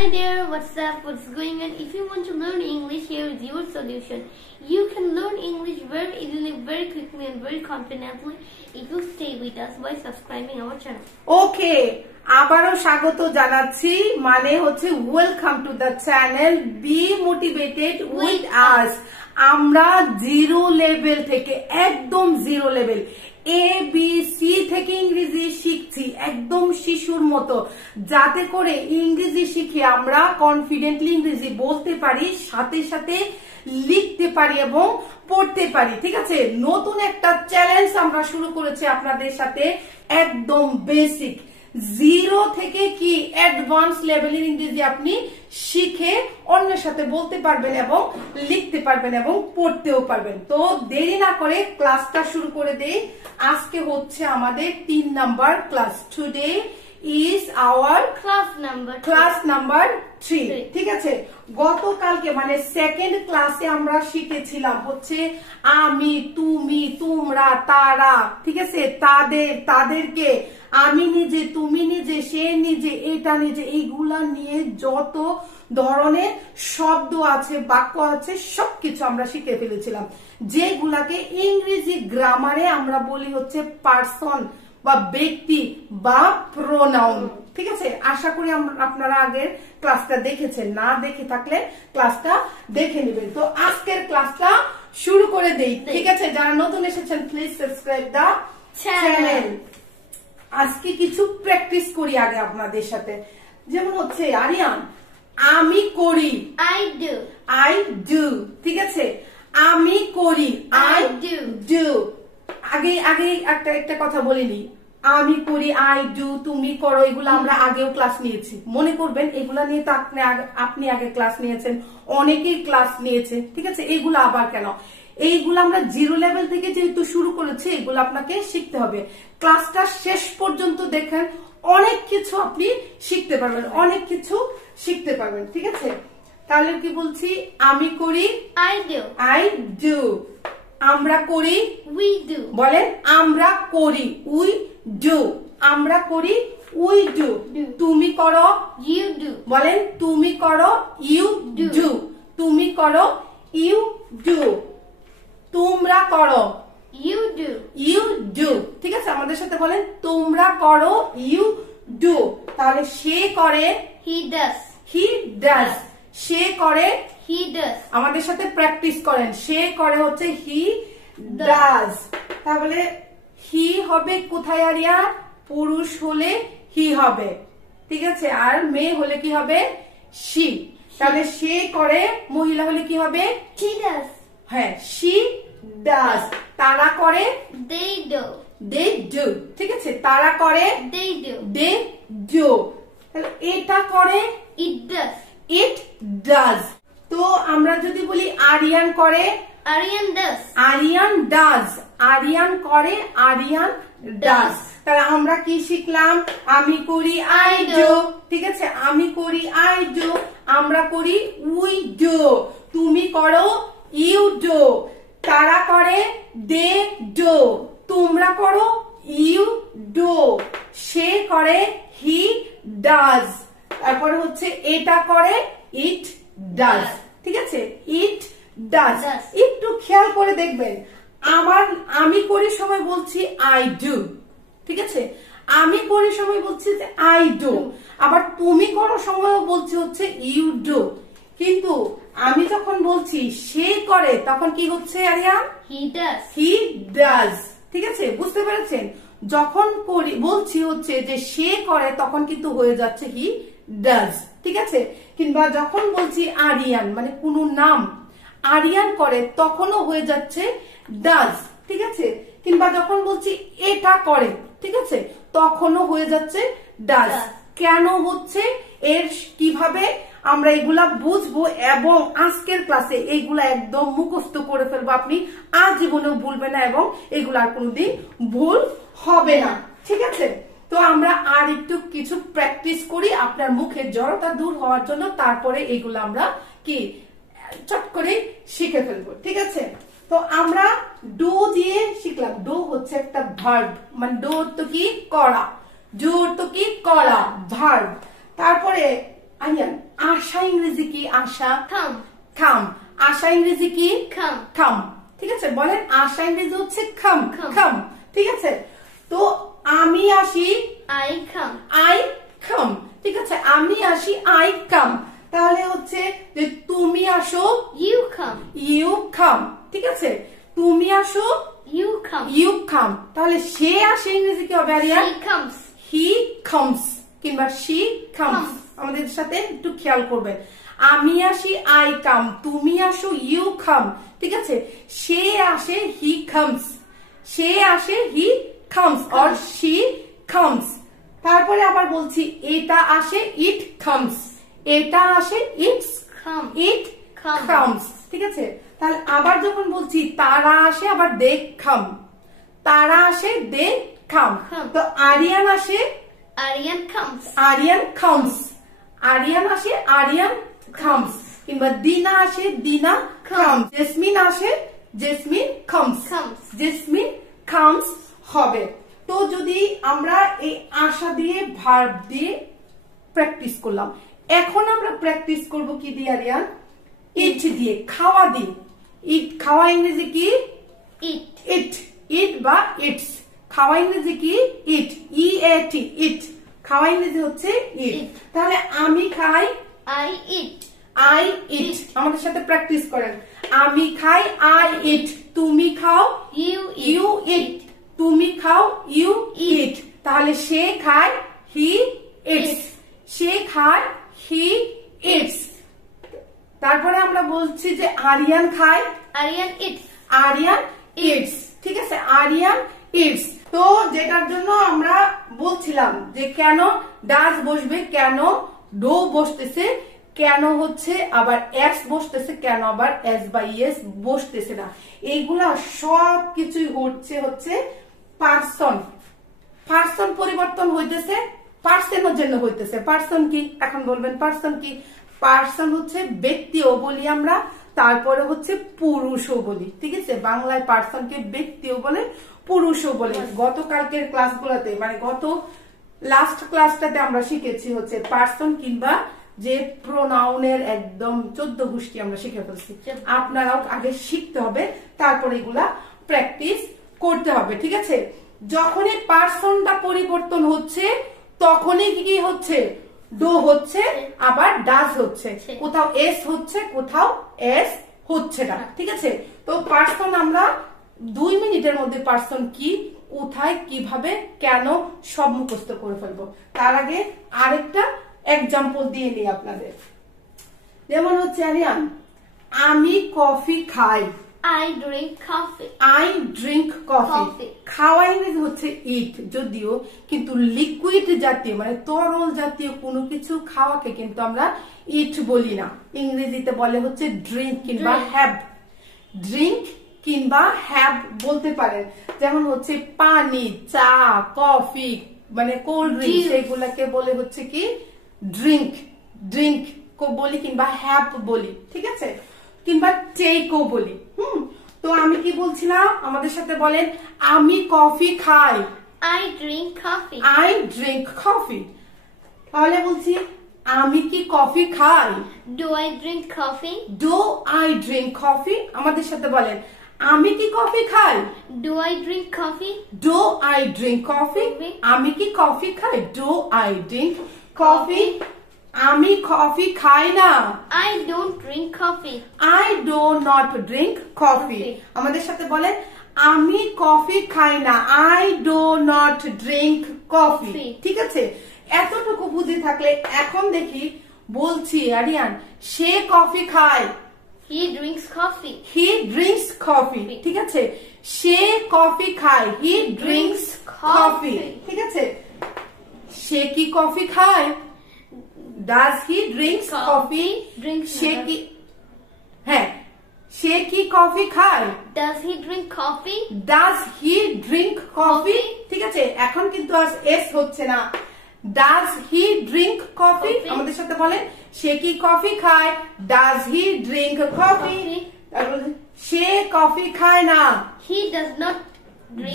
Hi there, what's up, what's going on? If you want to learn English, here is your solution. You can learn English very easily, very quickly and very confidently if you stay with us by subscribing our channel. Okay, আবারো স্বাগত জানাচ্ছি মানে হচ্ছে welcome to the channel B motivated with us. আমরা zero level থেকে একদম zero level ABC থেকে ইংরেজি শিখছি একদম শিশুর মতো, যাতে করে ইংরেজি শিখে আমরা কনফিডেন্টলি ইংরেজি বলতে পারি, সাথে সাথে লিখতে পারি এবং পড়তে পারি। ঠিক আছে, নতুন একটা চ্যালেঞ্জ আমরা শুরু করেছি আপনাদের সাথে, একদম বেসিক জিরো থেকে কি অ্যাডভান্স লেভেলের ইংরেজি আপনি শিখে অন্যের সাথে বলতে পারবেন এবং লিখতে পারবেন এবং পড়তেও পারবেন। তো দেরি না করে ক্লাসটা শুরু করে দেই। আজকে হচ্ছে আমাদের 3 number class. Today is our class number 3। ঠিক আছে, গতকালকে মানে সেকেন্ড ক্লাসে আমরা শিখেছিলাম হচ্ছে আমি, তুমি, তোমরা, তারা, ঠিক আছে, তাদের, তাদেরকে, আমি নিজে, তুমি নিজে, সে নিজে, এটা নিজে, এইগুলা নিয়ে যত ধরনের শব্দ আছে, বাক্য আছে, সবকিছু আমরা শিখে ফেলেছিলাম, যেগুলাকে ইংরেজি গ্রামারে আমরা বলি হচ্ছে পারসন বা ব্যক্তি বা প্রোনাউন। ঠিক আছে, আশা করি আপনারা আগের ক্লাসটা দেখেছেন, না দেখে থাকলে ক্লাসটা দেখে নেবেন। তো আজকের ক্লাসটা শুরু করে দেই। ঠিক আছে, যারা নতুন এসেছেন প্লিজ সাবস্ক্রাইব দা চ্যানেল। আজকে কিছু প্র্যাকটিস করি আগে আপনাদের সাথে। যেমন হচ্ছে আরিয়ান, আমি করি, আই ডু। ঠিক আছে, আমি করি, আই ডু। আগে আগে একটা কথা বলিনি, আমি করি, আই ডু, তুমি করো, এগুলো আমরা আগেও ক্লাস নিয়েছি, মনে করবেন। এগুলা নিয়ে তো আপনি আগে ক্লাস নিয়েছেন, অনেকেই ক্লাস নিয়েছে। ঠিক আছে, এইগুলো আবার কেন? এইগুলো আমরা জিরো লেভেল থেকে যেহেতু শুরু করেছি, এগুলো আপনাকে শিখতে হবে। ক্লাসটা শেষ পর্যন্ত দেখেন, অনেক কিছু আপনি শিখতে পারবেন, অনেক কিছু শিখতে পারবেন। ঠিক আছে, তাহলে কি বলছি? আমি করি, আই ডু। আমরা করি, we do। বলেন আমরা করি, উই ডু। আমরা করি, উই ডু। তুমি করো, you do। বলেন তুমি করো, ইউ ডু। তুমি করো, ইউ ডু। তোমরা করো, you do। You do. ঠিক আছে, আমাদের সাথে বলেন তোমরা করো, ইউ ডু। তাহলে সে করে, he does। He does. সে করে, he does। আমাদের সাথে প্র্যাকটিস করেন। সে করে হচ্ছে হি ডাজ। তাহলে হি হবে কোথায় আরিয়া? পুরুষ হলে হি হবে। ঠিক আছে, আর মেয়ে হলে কি হবে? শি। তাহলে সে করে, মহিলা হলে কি হবে? she does। হ্যাঁ, শি ডাজ। তারা করে, they do। They do. ঠিক আছে, তারা করে, they do। They do. তাহলে এটা করে, it does। It does. তো আমরা যদি বলি আরিয়ান করে, Aryan does। Aryan does. Aryan করে, আরিয়ান ডাজ। তাহলে আমরা কি শিখলাম? আমি করি, আই ডু। ঠিক আছে, আমি করি, আই ডু। আমরা করি, উই ডু। তুমি করো, ইউ ডু। তারা করে, দে ডু। তোমরা করো, ইউ ডু। সে করে, হি ডাজ। তারপরে হচ্ছে এটা করে, ইট ডাজ। ঠিক আছে, ইট ডাজ। একটু খেয়াল করে দেখবেন, আমি করি সময় বলছি আই ডু। ঠিক আছে, আমি করি সময় বলছি যে আই ডু। আবার তুমি করো সময় বলছি হচ্ছে ইউ ডু। কিন্তু আমি যখন বলছি সে করে, তখন কি হচ্ছে Aria? he does। He does. ঠিক আছে, বুঝতে পেরেছেন? যখন করি বলছি হচ্ছে যে সে করে, তখন কিন্তু হয়ে যাচ্ছে হি ডাজ। ঠিক আছে, কিংবা যখন বলছি আরিয়ান মানে কোন নাম আরিয়ান করে, তখনও হয়ে যাচ্ছে ডাজ। ঠিক আছে, কিংবা যখন বলছি এটা করে, ঠিক আছে, তখনও হয়ে যাচ্ছে ডাজ। কেন হচ্ছে, এর কিভাবে আমরা এগুলা বুঝবো এবং আজকের ক্লাসে এইগুলা একদম মুখস্থ করে ফেলবো, আপনি আজীবনেও ভুলবেন না এবং এগুলা আর কোনোদিন ভুল হবে না। ঠিক আছে, তো আমরা আর একটু কিছু প্র্যাকটিস করি আপনার মুখের জড়তা দূর হওয়ার জন্য, তারপরে এগুলো আমরা কি চট করে শিখে ফেলবো। ঠিক আছে, তো আমরা ডু দিয়ে শিখলাম। ডু হচ্ছে একটা ভার্ব, মানে ডু তো কি করা, ডু তো কি করা, ভার্ব। তারপরে আরিয়ান আশা ইংরেজি কি? আশা Come. খাম। আশা ইংরেজি কি? Come. খাম। ঠিক আছে, বলেন আশা ইংরেজি হচ্ছে খাম। Come. খাম। ঠিক আছে, তো আমি আসি I come. I come. ঠিক আছে, আমি আসি আই কাম। তাহলে হচ্ছে যে তুমি আসো You come. You come. ঠিক আছে, তুমি আসো You come. You come. তাহলে সে আসে ইংরেজি কি হবে Aryan? She comes. He comes কিংবা শি কামস। Comes. আমাদের সাথে একটু খেয়াল করবেন। আমি আসি আই কাম, তুমি আসো ইউ কাম। ঠিক আছে, সে আসে হি কামস, সে আসে he comes or she comes. তারপরে আবার বলছি এটা আসে ইট কামস, এটা আসে it's Come. It Comes. Comes. ঠিক আছে, তাহলে আবার যখন বলছি তারা আসে আবার দে কাম, তারা আসে দে কাম। Come. তো আরিয়ান আসে Aryan comes. Aryan comes, Aryan আসে আরিয়ান কামস কিংবা দিনা আসে দিনা কামস, জেসমিন আসে Jasmine comes, Comes. Jasmine comes হবে। তো যদি আমরা এই আশা দিয়ে ভার্ব দিয়ে প্র্যাকটিস করলাম, এখন আমরা প্র্যাকটিস করব কি দিয়ে আরিয়ান? ইট দিয়ে, খাওয়া দিয়ে। ইট খাওয়া ইংরেজি কি? Eat. ইট, ইট বা ইটস। খাওয়া ইংরেজি কি? ইট, ই এ টি, ইট। খাওয়া ইংরেজি হচ্ছে ইট। Eat. তাহলে আমি খাই I eat. I eat. আমাদের সাথে প্র্যাকটিস করেন। আমি খাই আই ইট, তুমি খাও You eat. ইউ ইট, তুমি খাও ইউ ইট। তাহলে সে খায় হি ইটস, সে খায় হি ইটস। তারপরে আমরা বলছি যে আরিয়ান খায় Aryan eats. আরিয়ান ইটস। ঠিক আছে, আরিয়ান ইটস। তো যেটার জন্য আমরা বলছিলাম যে কেন ডাজ বসবে, কেন ডো বসতেছে, কেন হচ্ছে আবার এস বসতেছে, কেন আবার এস বা ইয়েস বসতেছে না, এইগুলা সব কিছুই হচ্ছে পার্সন। পার্সন পরিবর্তন হইতেছে পার্সনের জন্য হইতেছে। পার্সন কি? এখন বলবেন পার্সন কি? পার্সন হচ্ছে ব্যক্তিও বলি আমরা, তারপরে হচ্ছে পুরুষও বলি। ঠিক আছে, বাংলায় পার্সনকে ব্যক্তিও বলে, পুরুষও বলে। গতকালকের ক্লাসগুলোতে মানে গত লাস্ট ক্লাসটাতে আমরা শিখেছি হচ্ছে পার্সন কিংবা যে প্রোনাউনের একদম 14 গোষ্ঠী আমরা শিখে ফেলছি। আপনারাও আগে শিখতে হবে, তারপরে এগুলা প্র্যাকটিস করতে হবে। ঠিক আছে, যখনই পার্সনটা পরিবর্তন হচ্ছে তখনই কি হচ্ছে? ডো হচ্ছে আবার ডাজ হচ্ছে, কোথাও এস হচ্ছে কোথাও এস হচ্ছে না। ঠিক আছে, তো পার্সন আমরা 2 মিনিটের মধ্যে পার্সন কি, কোথায়, কিভাবে, কেন সব মুখস্থ করে ফেলবো। তার আগে আরেকটা এক্সাম্পল দিয়ে নিই আপনাদের। যেমন হচ্ছে আরিয়ান আমি কফি খাই, I drink coffee. I drink coffee. Coffee. খাওয়া ইংরেজি হচ্ছে ইট, যদিও কিন্তু লিকুইড জাতীয় মানে তরল জাতীয় কোনো কিছু খাওয়াকে কিন্তু আমরা ইট বলি না, ইংরেজিতে বলে হচ্ছে ড্রিঙ্ক কিংবা Drink. হ্যাভ। ড্রিঙ্ক কিংবা হ্যাভ বলতে পারেন। যেমন হচ্ছে পানি, চা, কফি মানে কোল্ড ড্রিঙ্ক, Juice. সেগুলাকে বলে হচ্ছে কি ড্রিঙ্ক। ড্রিঙ্ক বলি কিংবা হ্যাভ বলি। ঠিক আছে, কিংবা টেকও বলি। তো আমি কি বলছিলাম, আমাদের সাথে বলেন আমি কফি খাই, I drink coffee. I drink coffee. তাহলে বলছি আমি কি কফি খাই, Do I drink coffee? Do I drink coffee. আমাদের সাথে বলেন আমি কি কফি খাই, Do I drink coffee? Do I drink coffee. Coffee. আমি কি কফি খাই, ডু আই ড্রিঙ্ক কফি। আমি কফি খাই না, I don't drink coffee. I do not drink coffee. Coffee. আমাদের সাথে বলেন আমি কফি খাই না, I do not drink coffee. Coffee. ঠিক আছে, এতটুকু বুঝে থাকলে এখন দেখি বলছি আরিয়ান সে কফি খায়, He drinks coffee. he drinks coffee. ঠিক আছে, সে কফি খায়, he drinks coffee. ঠিক আছে, সে কি কফি খায়, does he drinks coffee? Drinks. সে কি, হ্যাঁ, সে কি কফি খায়, Does he drink coffee? does he drink coffee? Coffee. ঠিক আছে, এখন কিন্তু আর এস হচ্ছে না, does he drink coffee? Coffee. আমাদের সাথে বলেন সে কি কফি খায়, does he drink coffee? Coffee. তারপর সে কফি খায় না, He does not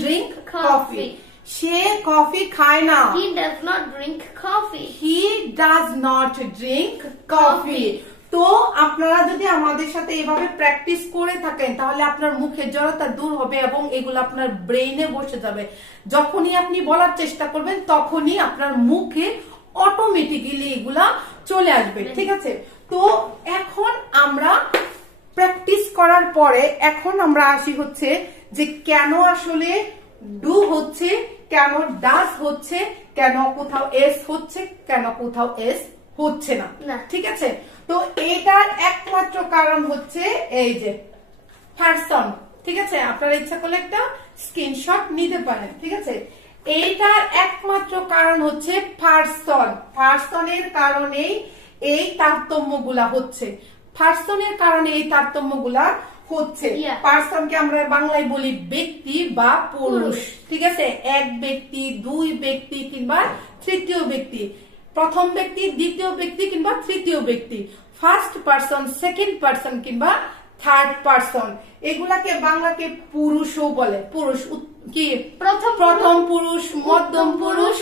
drink coffee. Say coffee খায় না। He does not drink coffee. He does not drink coffee. তো আপনারা যদি আমাদের সাথে এভাবে প্র্যাকটিস করে থাকেন তাহলে আপনার মুখের জড়তা দূর হবে এবং এগুলো আপনার ব্রেইনে বসে যাবে। যখনই আপনি বলার চেষ্টা করবেন তখনই আপনার মুখে অটোমেটিক্যালি এগুলা চলে আসবে, ঠিক আছে? তো এখন আমরা প্র্যাকটিস করার পরে এখন আমরা আসি হচ্ছে যে কেন আসলে ডু হচ্ছে, কেন ডাস হচ্ছে, কেন কোথাও এস হচ্ছে, কেন কোথাও এস হচ্ছে না, ঠিক আছে? তো এটার একমাত্র কারণ হচ্ছে এই যে পারসন, ঠিক আছে? আপনারা ইচ্ছা করলে একটা স্ক্রিনশট নিতে পারেন, ঠিক আছে? এইটার একমাত্র কারণ হচ্ছে পারসন। পারসনের কারণেই এই তারতম্যগুলা হচ্ছে, পারসনের কারণে এই তারতম্যগুলা হচ্ছে। পারসনকে আমরা বাংলায় বলি ব্যক্তি বা পুরুষ, ঠিক আছে? এক ব্যক্তি, দুই ব্যক্তি কিংবা তৃতীয় ব্যক্তি, প্রথম ব্যক্তি, দ্বিতীয় ব্যক্তি কিংবা তৃতীয় ব্যক্তি, ফার্স্ট পারসন, সেকেন্ড পারসন কিংবা থার্ড পারসন। এগুলাকে বাংলাকে পুরুষও বলে। পুরুষ কি প্রথম পুরুষ, মধ্যম পুরুষ,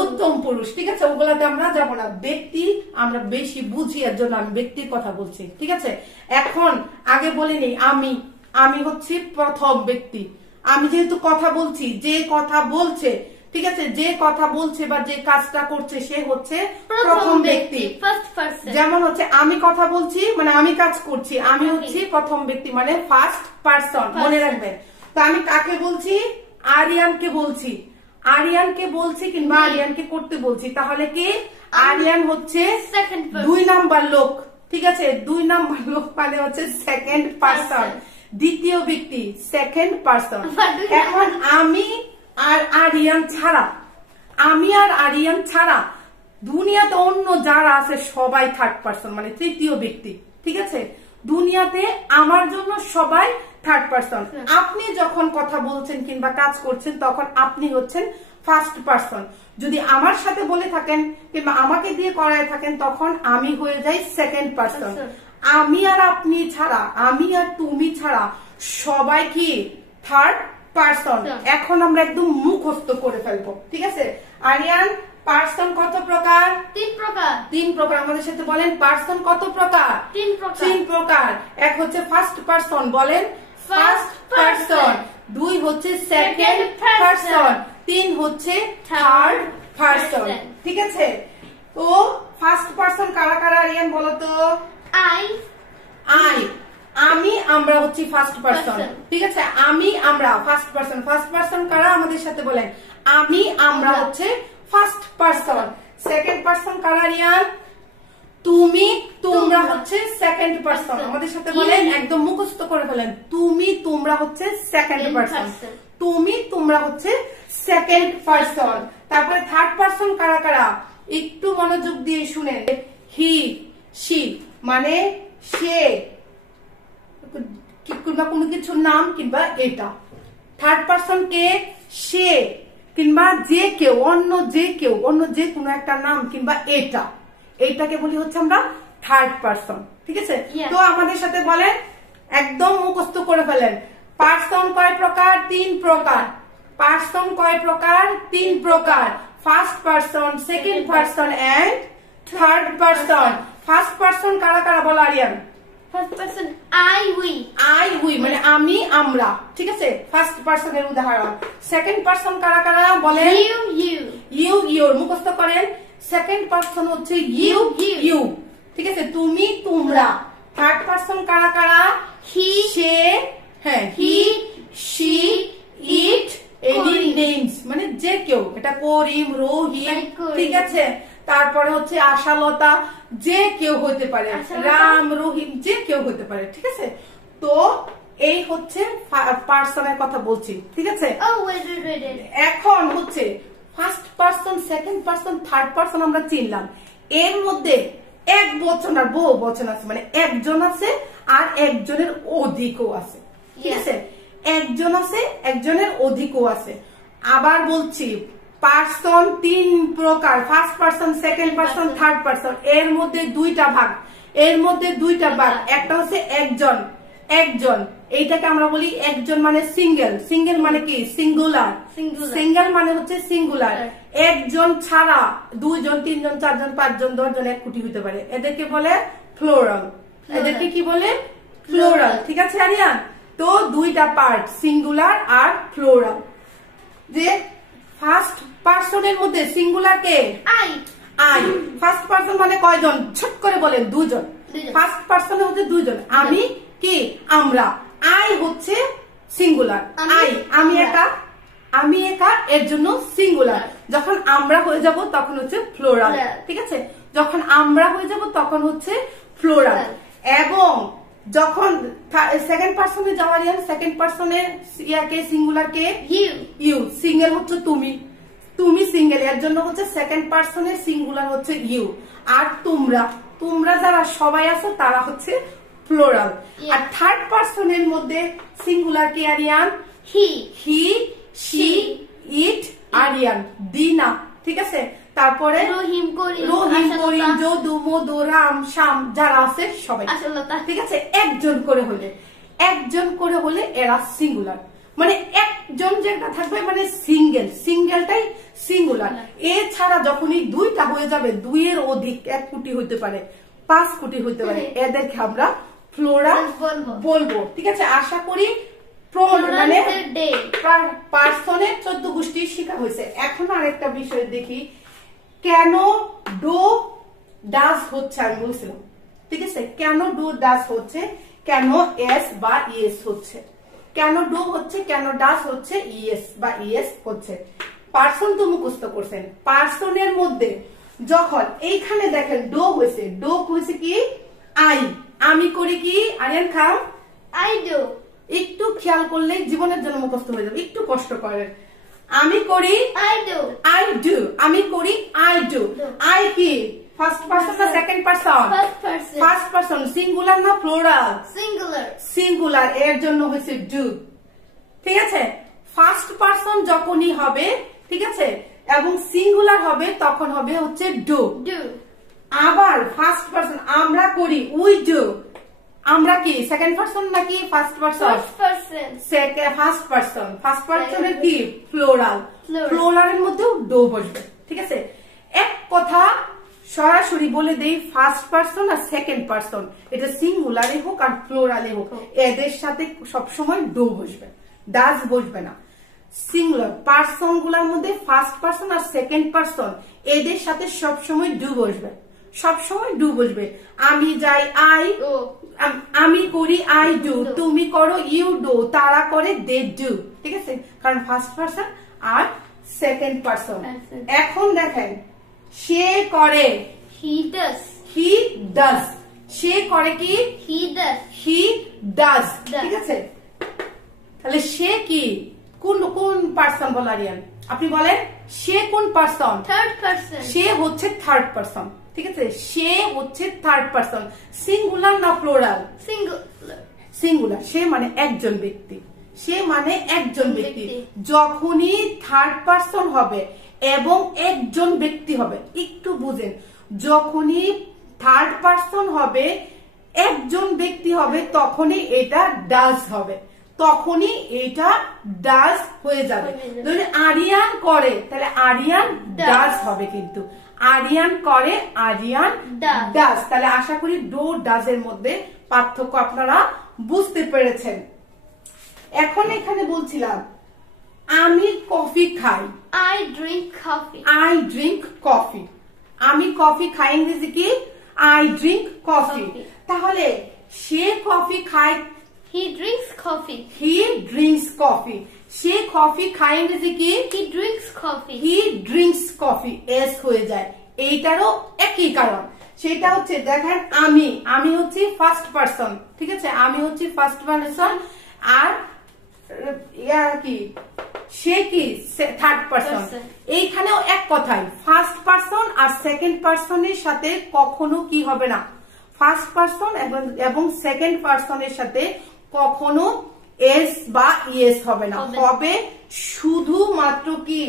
উত্তম পুরুষ, ঠিক আছে? ওগুলাতে আমরা যাব না। ব্যক্তি আমরা বেশি বুঝি, এর জন্য আমি ব্যক্তির কথা বলছি, ঠিক আছে? এখন আগে বলিনি আমি হচ্ছি প্রথম ব্যক্তি। আমি যেহেতু কথা বলছি, যে কথা বলছে, ঠিক আছে, যে কথা বলছে বা যে কাজটা করছে সে হচ্ছে প্রথম ব্যক্তি। যেমন হচ্ছে আমি কথা বলছি মানে আমি কাজ করছি, আমি হচ্ছি প্রথম ব্যক্তি মানে ফার্স্ট পারসন, মনে রাখবেন। তো আমি কাকে বলছি? আরিয়ানকে বলছি, আরিয়ানকে বলছি কিংবা আরিয়ানকে করতে বলছি, তাহলে কি আরিয়ান হচ্ছে দুই নাম্বার লোক, ঠিক আছে? দুই নাম্বার লোক মানে হচ্ছে সেকেন্ড পারসন, দ্বিতীয় ব্যক্তি সেকেন্ড পারসন। এখন আমি আর আরিয়ান ছাড়া, আমি আর আরিয়ান ছাড়া দুনিয়াতে অন্য যারা আছে সবাই থার্ড পারসন মানে তৃতীয় ব্যক্তি, ঠিক আছে? দুনিয়াতে আমার জন্য সবাই থার্ড পারসন। আপনি যখন কথা বলছেন কিংবা কাজ করছেন তখন আপনি হচ্ছেন ফার্স্ট পারসন। যদি আমার সাথে বলে থাকেন কিংবা আমাকে দিয়ে করায় থাকেন তখন আমি হয়ে যাই সেকেন্ড পারসন। আমি আর আপনি ছাড়া, আমি আর তুমি ছাড়া সবাই কি থার্ড পারসন। এখন আমরা একদম মুখস্থ করে ফেলবো, ঠিক আছে? আরিয়ান, পারসন কত প্রকার? তিন প্রকার। আমাদের সাথে বলেন পারসন কত প্রকার? তিন প্রকার। এক হচ্ছে ফার্স্ট পারসন, বলেন ফার্স্ট পারসন। দুই হচ্ছে সেকেন্ড পারসন, তিন হচ্ছে থার্ড পারসন, ঠিক আছে? তো ফার্স্ট পারসন কারা কারা আরিয়ান বলো তো? আমি আমরা হচ্ছি ফার্স্ট পারসন, ঠিক আছে? আমি আমরা ফার্স্ট পারসন। ফার্স্ট পারসন কারা আমাদের সাথে বলেন? আমি আমরা হচ্ছে ফার্স্ট পারসন। সেকেন্ড পারসন কারা আরিয়ান? তুমি তোমরা হচ্ছে সেকেন্ড পারসন। আমাদের সাথে বলেন, একদম মুখস্থ করে ফেলেন, তুমি তোমরা হচ্ছে সেকেন্ড পারসন, তুমি তোমরা হচ্ছে সেকেন্ড পারসন। তারপরে থার্ড পারসন কারা কারা? একটু মনোযোগ দিয়ে শুনেন। হি, শি মানে সে কিংবা কোনো কিছুর নাম কিংবা এটা। থার্ড পারসন কে? সে কিংবা যে কেউ, অন্য যে কেউ, অন্য যে কোনো একটা নাম কিংবা এটা, এইটাকে বলি হচ্ছে আমরা থার্ড পারসন, ঠিক আছে? তো আমাদের সাথে বলেন, একদম মুখস্থ করে ফেলেন, পারসন কয় প্রকার? তিন প্রকার। পারসন কয় প্রকার? তিন প্রকার। First person, second person and third person. First person কারা কারা বলো Aryan? First person I we মানে আমি আমরা, ঠিক আছে? ফার্স্ট পারসনের উদাহরণ। সেকেন্ড পারসন কারা কারা বলেন? ইউ ইউর মুখস্থ করেন। সেকেন্ড পারসন হচ্ছে ইউ ইউ, ঠিক আছে? তুমি তোমরা। থার্ড পারসন কারা কারা? হি, সে, হ্যাঁ, হি, শি, ইট, এনি নেমস মানে যে কেউ। এটা করিম, রহিম, ঠিক আছে? তারপরে হচ্ছে আশালতা, যে কেউ হতে পারে, রাম, রহিম, যে কেউ হতে পারে, ঠিক আছে? তো এই হচ্ছে পারসনের কথা বলছি, ঠিক আছে? এখন হচ্ছে first person, second person, third person আমরা চিনলাম। এর মধ্যে এক বচন আর বহু বচন আছে, মানে একজন আছে আর একজনের অধিকও আছে, ঠিক আছে? একজন আছে, একজনের অধিকও আছে। আবার বলছি, পারসন তিন প্রকার, first person, second person, third person. এর মধ্যে দুইটা ভাগ, এর মধ্যে দুইটা ভাগ। একটা হচ্ছে একজন, একজন, এইটাকে আমরা বলি একজন মানে সিঙ্গেল। সিঙ্গেল মানে কি? সিঙ্গুলার। সিঙ্গেল মানে হচ্ছে সিঙ্গুলার। একজন ছাড়া দুইজন, তিনজন, চারজন, পাঁচজন, 10 জন, 1 কোটি হতে পারে, এদেরকে বলে প্লুরাল। এদেরকে কি বলে? প্লুরাল। ঠিক আছে আরিয়ান? তো দুইটা পার্ট, সিঙ্গুলার আর প্লুরাল। যে ফার্স্ট পারসনের মধ্যে singular K? I. I. First person মানে কয়জন? ছোট করে বলেন, দুজন। ফার্স্ট পারসনের মধ্যে দুজন। আমি কি? আমরা। আই হচ্ছে সিঙ্গুলার। আই, আমি একা, আমি একা, এর জন্য সিঙ্গুলার। যখন আমরা হয়ে যাব তখন হচ্ছে প্লুরাল। ঠিক আছে? যখন আমরা হয়ে যাব তখন হচ্ছে প্লুরাল। এবং যখন সেকেন্ড পারসনে যাওয়ার, সেকেন্ড পারসনে ইয়াকে সিঙ্গুলার কে? ইউ। ইউ। সিঙ্গেল হচ্ছে তুমি, তুমি সিঙ্গেল, এর জন্য হচ্ছে সেকেন্ড পারসনের সিঙ্গুলার হচ্ছে ইউ। আর তোমরা, তোমরা যারা সবাই আছো তারা হচ্ছে প্লুরাল। আর থার্ড পারসনের মধ্যে সিঙ্গুলার কে Ariyan? He. He, she, it, Ariyan, Dina. ঠিক আছে? তারপরে রহিম, করিম, রহিম, করিম, যদু, মধু, রাম, শ্যাম, যারা আছে সবাই। ঠিক আছে? একজন করে হলে, একজন করে হলে এরা সিঙ্গুলার। মানে একজন যেটা থাকবে মানে সিঙ্গেল, সিঙ্গেলটাই সিঙ্গুলার। এছাড়া যখনই দুইটা হয়ে যাবে, 2 এর অধিক, 1 কোটি হইতে পারে, 5 কোটি হইতে পারে, এদেরকে আমরা প্লুরাল বলবো। ঠিক আছে? আশা করি মানে পারসনের 14 গোষ্ঠী শিখা হয়েছে। এখন আরেকটা বিষয় দেখি, কেন ডু ডাজ হচ্ছে, আমি বলছিলাম। ঠিক আছে? কেন ডু ডাজ হচ্ছে, কেন এস বা ইএস হচ্ছে, কেন ডু হচ্ছে, কেন ডাজ হচ্ছে, ইএস বা ইএস হচ্ছে। পারসন তো মুখস্থ করছেন। পারসনের মধ্যে যখন এইখানে দেখেন ডো হয়েছে, ডো হয়েছে কি? আই। আমি করি কি? আরিয়ান খাও, আই ডু। একটু খেয়াল করলে জীবনের জন্য মুখস্থ হয়ে যাবে, একটু কষ্ট করেন। আমি করি, আই ডু। I do. আমি করি, আই ডু। আই কি? ফার্স্ট পারসন না second person? First person. Singular না প্লুরাল? সিঙ্গুলার। সিঙ্গুলার, এর জন্য হয়েছে ডু। ঠিক আছে? ফার্স্ট পারসন যখনই হবে, ঠিক আছে, এবং সিঙ্গুলার হবে তখন হবে হচ্ছে ডু। ডু। আবার ফার্স্ট পারসন আমরা করি, উই ডু। আমরা কি সেকেন্ড পারসন নাকি first person? First person. First পারসনের কি? প্লুরাল। প্লুরালের মধ্যেও ডো বসবে। ঠিক আছে? এক কথা সরাসরি বলে দেই, ফার্স্ট পারসন আর সেকেন্ড পারসন, এটা সিঙ্গুলারে হোক আর প্লুরালে হোক, এদের সাথে সবসময় ডো বসবে, ডাজ বসবে না। সিঙ্গুলার পারসন গুলার মধ্যে ফার্স্ট পারসন আর সেকেন্ড পারসন, এদের সাথে সবসময় ডু বসবে, সবসময় ডু বসবে। আমি যাই, আই। আমি করি, আই ডু। তুমি করো, ইউ ডু। তারা করে, দে ডু। ঠিক আছে? কারণ ফার্স্ট পারসন আর সেকেন্ড পারসন। এখন দেখেন, সে করে, হি ডাজ। He does. সে করে কি? He does. He does. ঠিক আছে? তাহলে সে কি? কোন কোন পারসন বল আরিয়ান? আপনি বলেন, সে কোন পারসন? Third person. সে হচ্ছে থার্ড পারসন। ঠিক আছে? সে হচ্ছে থার্ড পারসন। সিঙ্গুলার না প্লুরাল? সিঙ্গুলার। সিঙ্গুলার। সে মানে একজন ব্যক্তি, সে মানে একজন ব্যক্তি। যখনই থার্ড পারসন হবে এবং একজন ব্যক্তি হবে, একটু বুঝেন, যখনই থার্ড পারসন হবে, একজন ব্যক্তি হবে, তখনই এটা ডাজ হবে, তখনই এটা ডাজ হয়ে যাবে। যদি আরিয়ান করে তাহলে আরিয়ান ডাজ হবে, কিন্তু আরিয়ান করে, আরিয়ান ডাজ। তাহলে আশা করি ডু ডাজ এর মধ্যে পার্থক্য আপনারা বুঝতে পেরেছেন। এখন এখানে বলছিলাম, আমি কফি খাই, I drink coffee. I drink coffee. আমি কফি খাই, ইংরেজি কি? I drink coffee. তাহলে সে কফি খায়, he drinks coffee. He drinks coffee. Say coffee খায়, ইংরেজি কি? He drinks coffee. He drinks coffee, S হয়ে যায়। এইটারও একই কারণ, সেটা হচ্ছে দেখেন, আমি, আমি হচ্ছে ফার্স্ট পারসন। ঠিক আছে? আমি হচ্ছে ফার্স্ট পারসন, আর কি? সে কি? Third person. এইখানেও এক কথাই, ফার্স্ট পারসন আর সেকেন্ড পারসনের সাথে কখনো কি হবে না, ফার্স্ট পারসন এবং সেকেন্ড পারসনের সাথে কখনো এস বা ইএস হবে না, হবে শুধুমাত্র কি?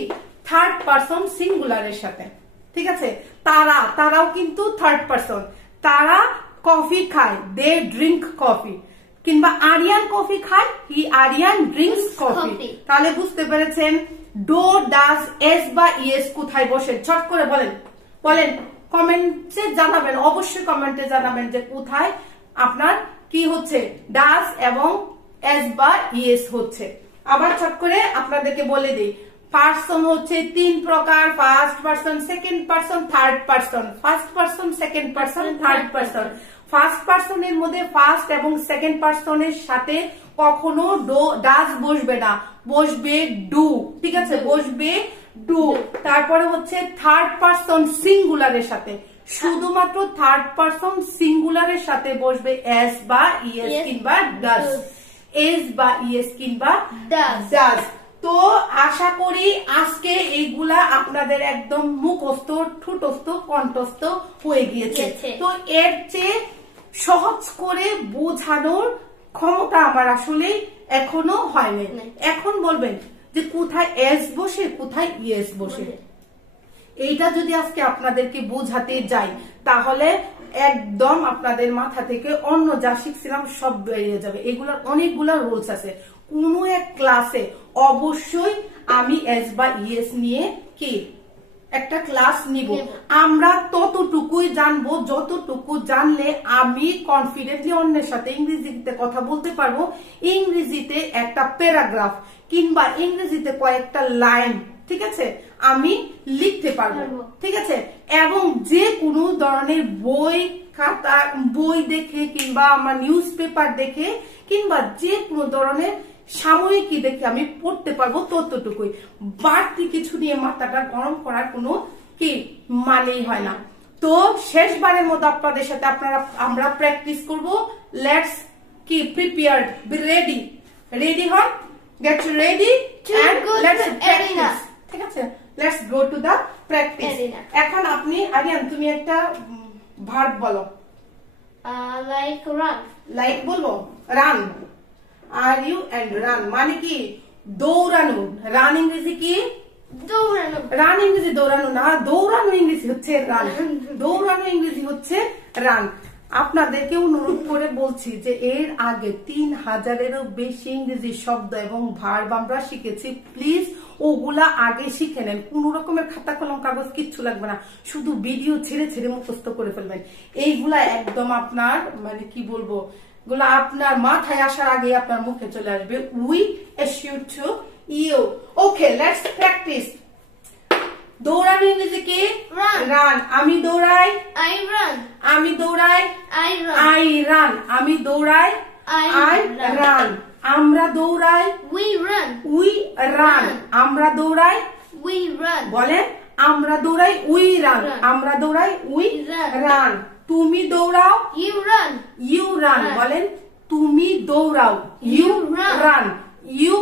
থার্ড পারসন সিঙ্গুলারের সাথে। ঠিক আছে? তারাও কিন্তু থার্ড পারসন। তারা কফি খায়, দে ড্রিঙ্ক কফি। কিংবা আরিয়ান কফি খায়, আরিয়ান ড্রিঙ্কস কফি। তাহলে বুঝতে পেরেছেন ডো, ডাজ, এস বা ইয়েস কোথায় বসে। চট করে বলেন, বলেন, কমেন্টে জানাবেন, অবশ্যই কমেন্টে জানাবেন যে কোথায় আপনার কি হচ্ছে ডাজ এবং এস বা ইয়েস হচ্ছে। আবার চট করে আপনাদেরকে বলে দিই, পার্সন হচ্ছে 3 প্রকার, first person, second person, third person. First person, second person, third person. First পার্সনের মধ্যে ফার্স্ট এবং সেকেন্ড পার্সনের সাথে কখনো ডাজ বসবে না, বসবে ডু। ঠিক আছে, বসবে ডু। তারপরে হচ্ছে থার্ড পার্সন সিঙ্গুলারের সাথে, শুধুমাত্র থার্ড পার্সন সিঙ্গুলারের সাথে বসবে এস বা ইয়েস কিংবা ডাজ, এস বা ইয়েস কিংবা ডাজ। তো আশা করি আজকে এইগুলা আপনাদের একদম মুখস্থ, ঠুটস্থ, কণ্ঠস্থ হয়ে গিয়েছে। তো এর চেয়ে সহজ করে বোঝানোর ক্ষমতা আমার আসলে এখনো হয়নি। এখন বলবেন যে কোথায় এস বসে, কোথায় ইয়েস বসে। এইটা যদি আজকে আপনাদেরকে বোঝাতে যাই তাহলে একদম আপনাদের মাথা থেকে অন্য যা শিখছিলাম সব বেরিয়ে যাবে। এগুলোর অনেকগুলো রুলস আছে। কোনো এক ক্লাসে অবশ্যই আমি এস বা ইয়েস নিয়ে কি একটা ক্লাস নিব। আমরা ততটুকুই জানবো যতটুকু জানলে আমি কনফিডেন্টলি অন্যের সাথে ইংরেজিতে কথা বলতে পারবো। ইংরেজিতে একটা প্যারাগ্রাফ কিংবা ইংরেজিতে কয়েকটা লাইন, ঠিক আছে, আমি লিখতে পারবো। ঠিক আছে, এবং যে কোনো ধরনের বই, খাতা, বই দেখে কিংবা আমার নিউজ পেপার দেখে কিংবা যে কোনো ধরনের সাময়িকী দেখে আমি পড়তে পারবো ততটুকুই। বাড়তি কিছু নিয়ে মাথাটা গরম করার কোনো কি মানেই হয় না। তো শেষবারের মতো আপনাদের সাথে আমরা প্র্যাকটিস করব। লেটস কি প্রিপেয়ার্ড, বি রেডি, রেডি হন, get ready and let's practice. ঠিক আছে, let's go to the practice. এখন আপনি আরিয়ান তুমি একটা ভার্ব বলো। Like run. লাইক বলবো, run. R U N run মানে কি দৌড়ানো। রান ইংরেজি কি দৌড়ানো। রান ইংরেজি দৌড়ানো না, দৌড়ানো ইংরেজি হচ্ছে রান। দৌড়ানো ইংরেজি হচ্ছে রান। আপনাদেরকে অনুরোধ করে বলছি যে এর আগে 3000-এরও বেশি ইংরেজি শব্দ এবং ভার্ব আমরা শিখেছি। প্লিজ ওগুলা আগে শিখে নেন। কোন রকমের খাতা কলম কাগজ কিচ্ছু লাগবে না, শুধু ভিডিও ছেড়ে ছেড়ে মুখস্থ করে ফেলবেন। এইগুলা একদম আপনার মানে কি বলবো, গুলা আপনার মাথায় আসার আগে আপনার মুখে চলে আসবে। We assure to you. Okay, let's practise. দৌড়ানো ইংরেজি কি রান। আমি দৌড়াই, আই রান। আমি দৌড়াই, আই রান। I run. আমি দৌড়াই, আই রান। আমরা দৌড়াই, উই রান। We run. আমরা দৌড়াই, উই রান। বলেন আমরা দৌড়াই, উই রান। আমরা দৌড়াই, উই রান। তুমি দৌড়াও, ইউ রান। You run. বলেন তুমি দৌড়াও, ইউ রান। You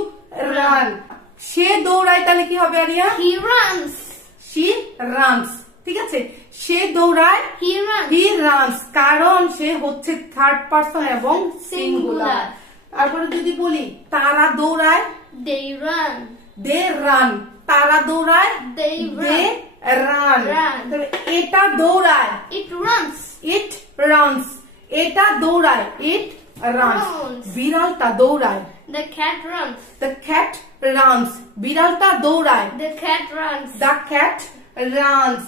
run. সে দৌড়ায় তাহলে কি হবে Ariya? He runs. She runs. ঠিক আছে, সে দৌড়ায়, হি রানস। হি রানস, কারণ সে হচ্ছে থার্ড পারসন এবং সিঙ্গুলার। তারপরে যদি বলি তারা দৌড়ায়, দে রান। They run. তারা দৌড়ায়, দে রান। এটা দৌড়ায়, ইট রানস। ইট রানস। এটা দৌড়ায়, ইট রানস। বিড়ালটা দৌড়ায়, The cat runs. The cat runs. বিড়ালটা দৌড়ায়, The cat runs. The cat runs.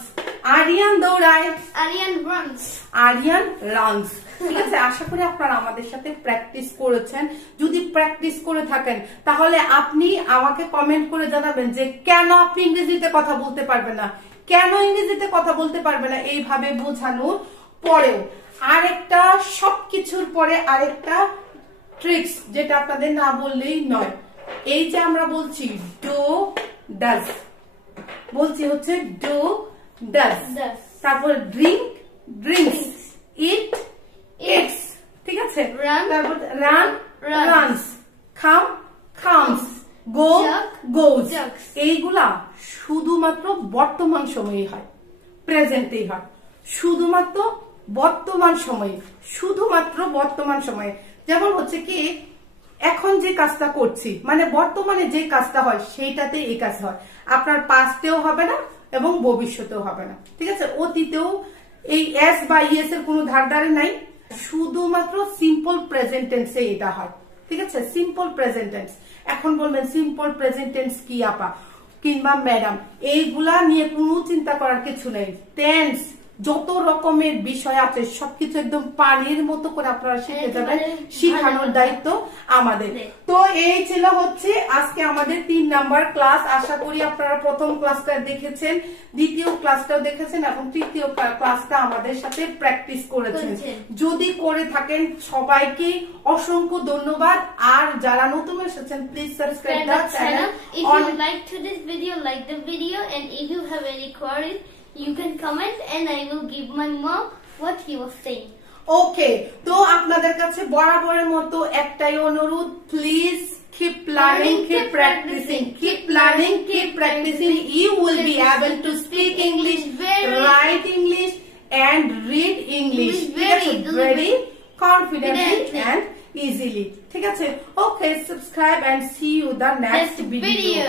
Aryan দৌড়ায়, Aryan runs. আরিয়ান রানস। ঠিক আছে, আশা করি আপনারা আমাদের সাথে প্র্যাকটিস করেছেন। যদি প্র্যাকটিস করে থাকেন তাহলে আপনি আমাকে কমেন্ট করে জানাবেন যে কেন আপনি ইংরেজিতে কথা বলতে পারবেন না, কেন ইংরেজিতে কথা বলতে পারবেন না। এইভাবে বোঝানোর পরেও আরেকটা, সবকিছুর পরে আরেকটা ট্রিক্স যেটা আপনাদের না বললেই নয়। এই যে আমরা বলছি ডু ডাজ, বলছি হচ্ছে ডু ডাজ। তারপর ড্রিঙ্ক ড্রিঙ্কস, ইট ইটস। ঠিক আছে, তারপর রান রানস, খাম খামস, গো গোজ। এইগুলা শুধুমাত্র বর্তমান সময়ে হয়, প্রেজেন্টেই হয়। শুধুমাত্র বর্তমান সময়ে, শুধুমাত্র বর্তমান সময়ে। যেমন হচ্ছে কি এখন যে কাজটা করছি মানে বর্তমানে যে কাজটা হয় সেইটাতে এই কাজ হয়। আপনার পাস্টেও হবে না এবং ভবিষ্যতেও হবে না। ঠিক আছে, অতীতেও এই এস বা ইএস এর কোনো ধারধারে নাই, শুধুমাত্র সিম্পল প্রেজেন্ট টেন্সে এটা হয়, ঠিক আছে? Simple present tense. এখন বলবেন সিম্পল প্রেজেন্ট টেন্স কি আপা কিংবা ম্যাডাম, এইগুলা নিয়ে কোনো চিন্তা করার কিছু নেই। টেন্স যত রকমের বিষয় আছে সবকিছু একদম পানির মতো করে আপনারা শিখে যাবেন, শিখানোর দায়িত্ব আমাদের। তো এই ছিল হচ্ছে আজকে আমাদের 3 নাম্বার ক্লাস। আশা করি আপনারা প্রথম ক্লাসটা দেখেছেন, দ্বিতীয় ক্লাসটাও দেখেছেন এবং তৃতীয় ক্লাসটা আমাদের সাথে প্র্যাকটিস করেছেন। যদি করে থাকেন সবাইকে অসংখ্য ধন্যবাদ। আর যারা নতুন এসেছেন please subscribe the channel. If you like to this video, like the video, and if you have any queries, you can comment and I will give my mom what he was saying. ওকে, তো আপনাদের কাছে বরাবরের মতো একটাই অনুরোধ, please keep learning, keep practicing, keep learning, keep practicing. You will be able to speak English, write English, and read English very confidently and easily. ঠিক আছে? Okay, subscribe and see you the next video.